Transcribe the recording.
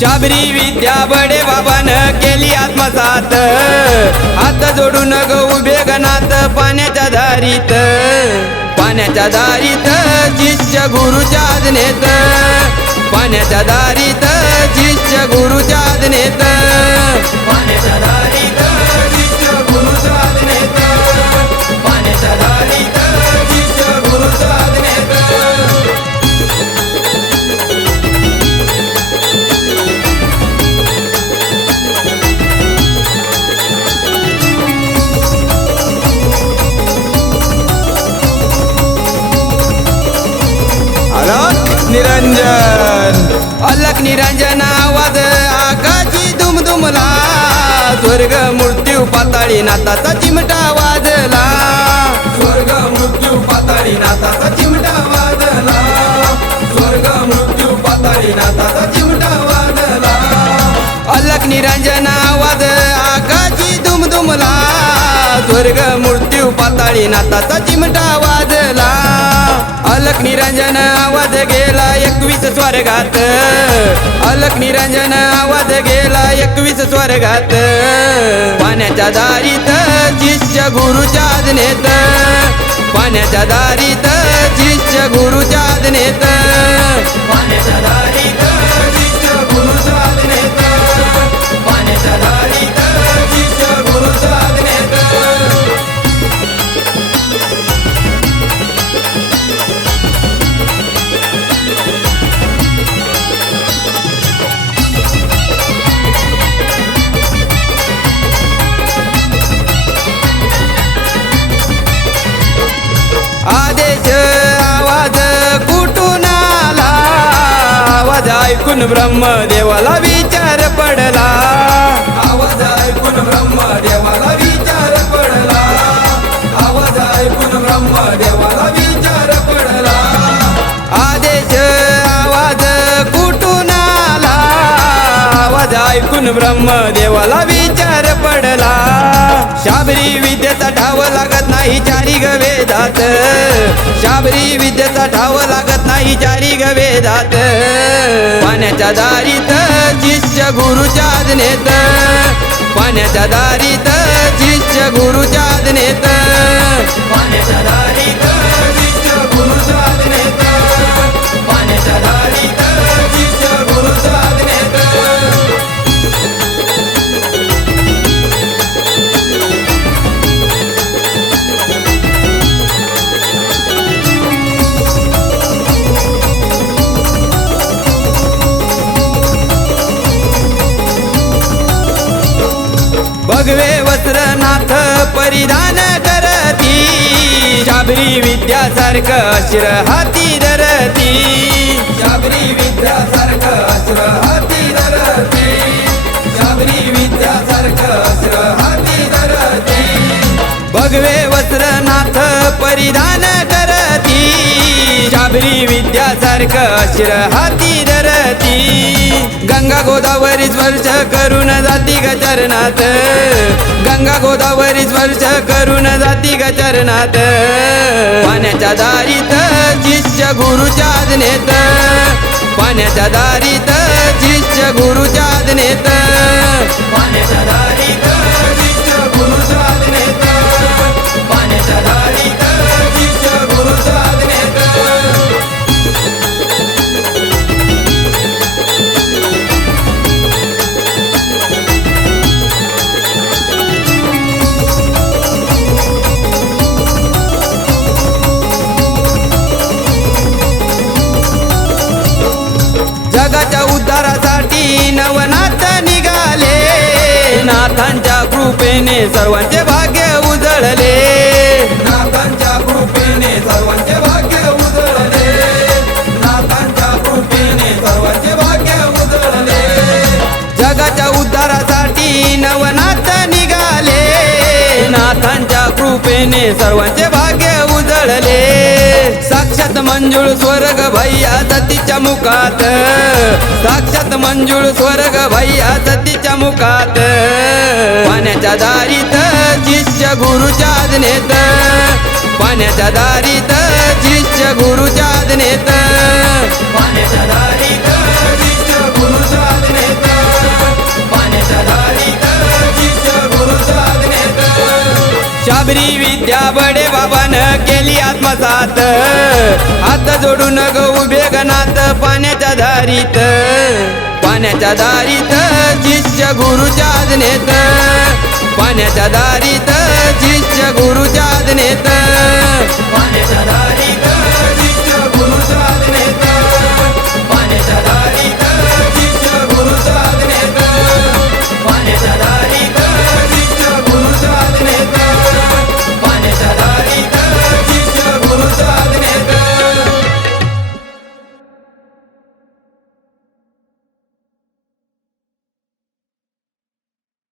शाबरी विद्या बडे बाबान केली आत्मसात, हात जोडून ग उभे गणात पाण्याच्या दारीत, पाण्याच्या दारीत शिष्य गुरुच्या आज्ञेत, पाण्याच्या दारीत शिष्य गुरुच्या आज्ञेत, पाण्याच्या दारीत शिष्य गुरुच्या आज्ञेत, पाण्याच्या दारीत शिष्य गुरुच्या आज्ञेत। निरंजन अलक निरंजन आवाज आकाशी दुमदुमला, स्वर्ग मृत्यू पाताळी नाताचा चिमटा वाजला, स्वर्ग मृत्यू पाताळी नाताचा चिमटा वाजला, स्वर्ग मृत्यू पाताळी नाताचा चिमटा वाजला। अलक निरंजन आवाज आकाशी दुमदुमला, स्वर्ग मृत्यू पाताळी नाताचा चिमटा वाजला। अलक निरंजन आवाज गेला 21 स्वर्गात, अलक निरंजन आवाज गेला 21 स्वर्गात, पाण्याच्या दारीत शिष्य गुरुच्या आज्ञेत, पाण्याच्या दारीत शिष्य गुरुच्या आज्ञेत, पाण्याच्या दारीत शिष्य गुरुच्या आज्ञेत, पाण्याच्या दारीत शिष्य गुरुच्या आज्ञेत। आदेश आवाज कुठून आला, आवाज ऐकून ब्रह्मदेवाला विचार पडला, आवाज ऐकून ब्रह्मदेवाला विचार पडला, आवाज ऐकून ब्रह्मदेवाला विचार पडला। आदेश आवाज कुठून आला, आवाज ऐकून ब्रह्मदेवाला विचार पडला। शाबरी विद्येचा ठाव लागत नाही चारी ग वेदात, शाबरी विद्येचा ठाव लागत नाही चारी ग वेदात, पाण्याच्या दारीत शिष्य गुरुच्या आज्ञेत, पाण्याच्या दारीत शिष्य गुरुच्या आज्ञेत, पाण्याच्या दारीत शिष्य गुरुच्या आज्ञेत, पाण्याच्या दारीत शिष्य गुरुच्या आज्ञेत। भगवे वस्त्र नाथ परिधान करती, शाबरी विद्यासारखं अस्त्र हाती धरती, शाबरी विद्यासारखं अस्त्र हाती धरती, शाबरी विद्यासारखं अस्त्र हाती धरती। भगवे वस्त्र नाथ परिधान करती, शाबरी विद्यासारखं अस्त्र हाती धरती, गंगा गोदावरी स्पर्श करून जाती ग चरणात, गंगा गोदावरी स्पर्श करून जाती ग चरणात, पाण्याच्या दारीत शिष्य गुरुच्या आज्ञेत, पाण्याच्या दारीत शिष्य गुरुच्या आज्ञेत, पाण्याच्या दारीत शिष्य गुरुच्या आज्ञेत, पाण्याच्या दारीत शिष्य गुरुच्या आज्ञेत। जगाच्या उद्धारासाठी नवनाथ निघाले, नाथांच्या कृपेने सर्वांचे भाग्य उजळले, नाथांच्या कृपेने सर्वांचे भाग्य उजळले, नाथांच्या कृपेने सर्वांचे भाग्य उजळले। जगाच्या उद्धारासाठी नवनाथ निघाले, नाथांच्या कृपेने सर्वांचे भाग्य उजळले। साक्षात मंजुळ स्वर्ग भैया सतीच्या मुखात, साक्षात मंजुळ स्वर्ग भैया सतीच्या मुखात, पाण्याच्या दारीत शिष्य गुरुच्या आज्ञेत, पाण्याच्या दारीत शिष्य गुरुच्या आज्ञेत, पाण्याच्या दारीत शिष्य गुरुच्या आज्ञेत। बाबरी विद्या बडे बाबानं केली आत्मसात हात जोडून ग उभे गणात पाण्याच्या दारीत पाण्याच्या दारीत शिष्य गुरुच्या आज्ञेत पाण्याच्या दारीत शिष्य गुरुच्या आज्ञेत पाण्याच्या दारीत